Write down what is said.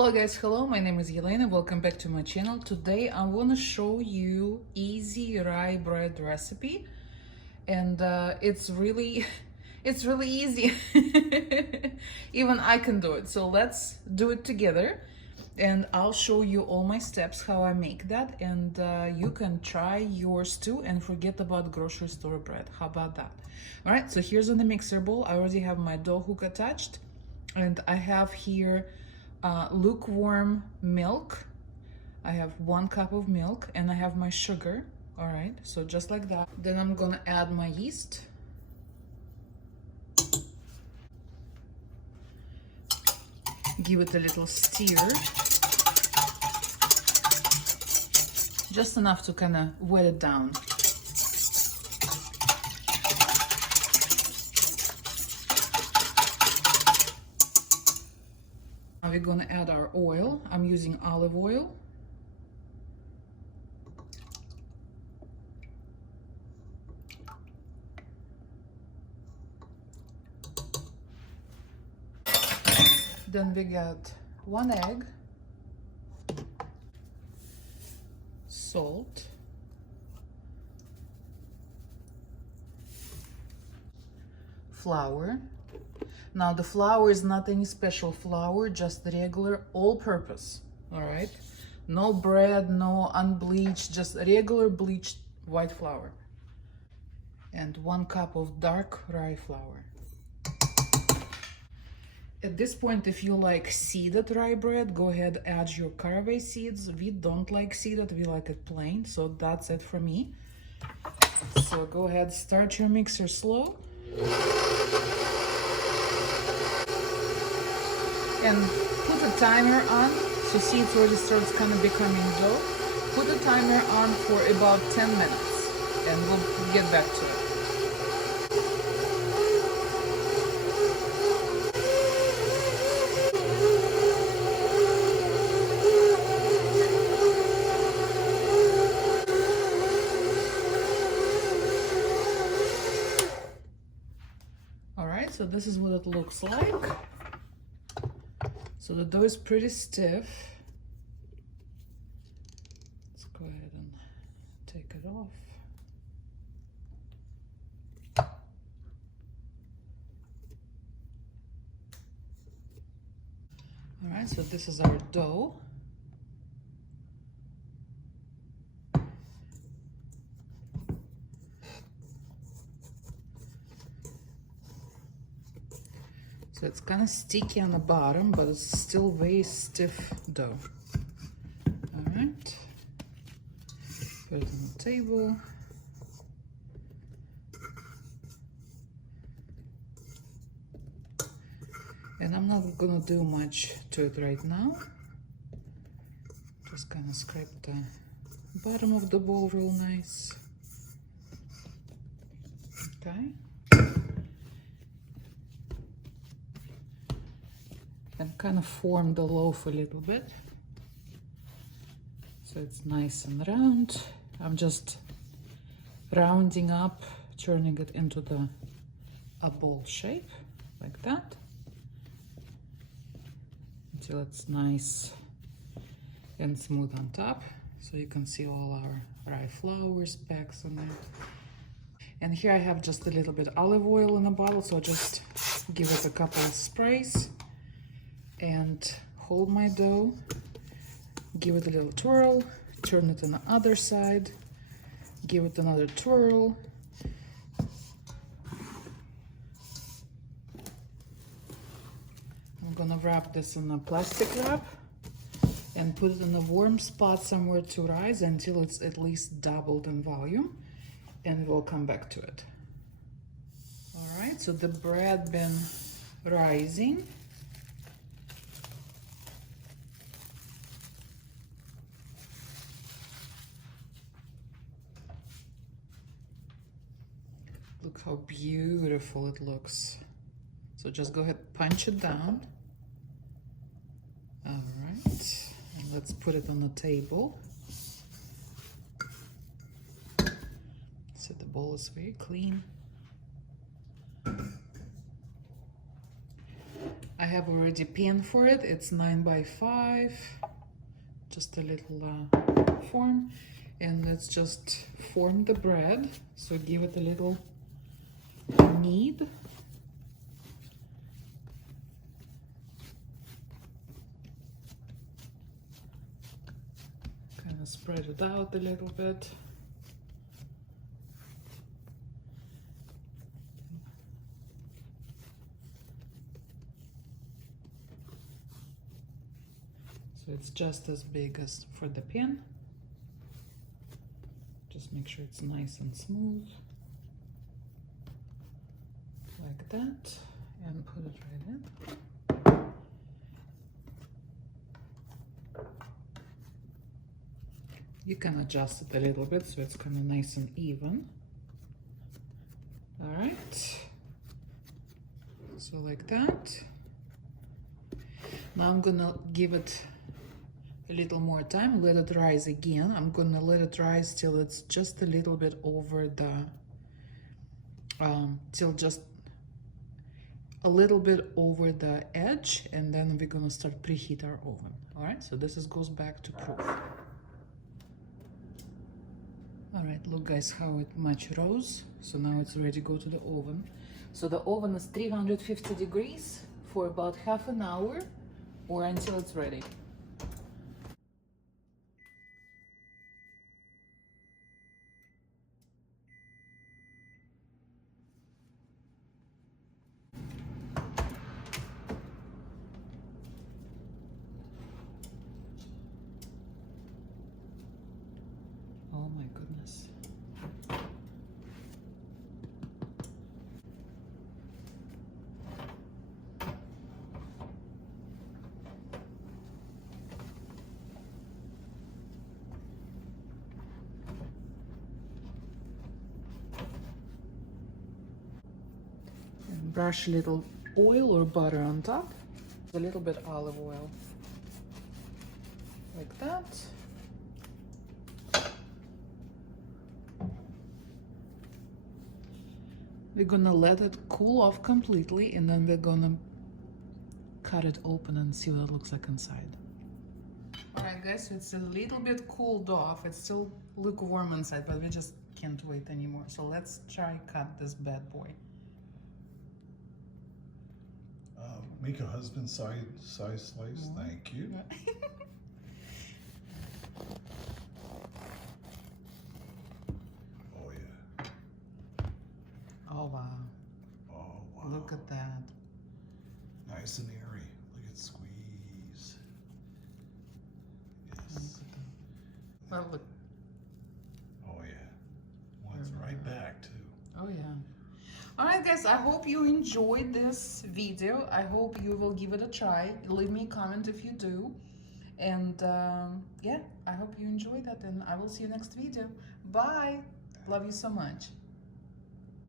Hello guys, hello, my name is Elena, welcome back to my channel. Today I want to show you easy rye bread recipe, and it's really easy. Even I can do it, so let's do it together, and I'll show you all my steps how I make that, and you can try yours too and forget about grocery store bread. How about that? All right, so here's on the mixer bowl. I already have my dough hook attached, and I have here lukewarm milk. I have 1 cup of milk, and I have my sugar. All right, so just like that. Then I'm gonna add my yeast. Give it a little stir, just enough to kind of wet it down. Now we're gonna add our oil. I'm using olive oil. Then we got 1 egg, salt, flour. Now the flour is not any special flour, just regular all-purpose. All right, no bread, no unbleached, just regular bleached white flour. And 1 cup of dark rye flour. At this point, if you like seeded rye bread, go ahead, add your caraway seeds. We don't like seeded, we like it plain, so that's it for me. So go ahead, start your mixer slow. And put a timer on, so see it already starts kind of becoming dough. Put a timer on for about 10 minutes, and we'll get back to it. So this is what it looks like. So the dough is pretty stiff. Let's go ahead and take it off. All right, so this is our dough. So it's kind of sticky on the bottom, but it's still very stiff dough. All right, put it on the table. And I'm not gonna do much to it right now. Just kind of scrape the bottom of the bowl real nice. Okay. And kind of form the loaf a little bit, so it's nice and round. I'm just rounding up, turning it into a ball shape like that, until it's nice and smooth on top, so you can see all our rye flour specks on there. And here I have just a little bit olive oil in a bottle, so just give it a couple of sprays. And hold my dough, give it a little twirl, turn it on the other side, give it another twirl. I'm gonna wrap this in a plastic wrap and put it in a warm spot somewhere to rise until it's at least doubled in volume, and we'll come back to it. All right, so the bread been rising. Look how beautiful it looks. So just go ahead, punch it down. All right, and let's put it on the table. So the bowl is very clean. I have already pan for it. It's 9 by 5, just a little form. And let's just form the bread. So give it a little knead. Kind of spread it out a little bit. So it's just as big as for the pan. Just make sure it's nice and smooth. Like that. And put it right in. You can adjust it a little bit so it's kind of nice and even. All right. So like that. Now I'm gonna give it a little more time, let it rise again. I'm gonna let it rise till it's just a little bit over the, till just a little bit over the edge, and then we're gonna start preheat our oven. All right, so this goes back to proof. All right, look guys how it much rose. So now it's ready to go to the oven. So the oven is 350 degrees for about half an hour or until it's ready. Oh my goodness. And brush a little oil or butter on top. A little bit olive oil. Like that. We're gonna let it cool off completely, and then we're gonna cut it open and see what it looks like inside. All right guys, so it's a little bit cooled off. It's still lukewarm inside, but we just can't wait anymore. So let's try cut this bad boy. Make a husband size slice, thank you. Oh yeah. Oh wow. Oh wow. Look at that. Nice and airy. Look at squeeze. Yes. Well, look. Oh yeah. One's right back too. Oh yeah. All right guys, I hope you enjoyed this video. I hope you will give it a try. Leave me a comment if you do. And yeah, I hope you enjoyed that, and I will see you next video. Bye. Love you so much.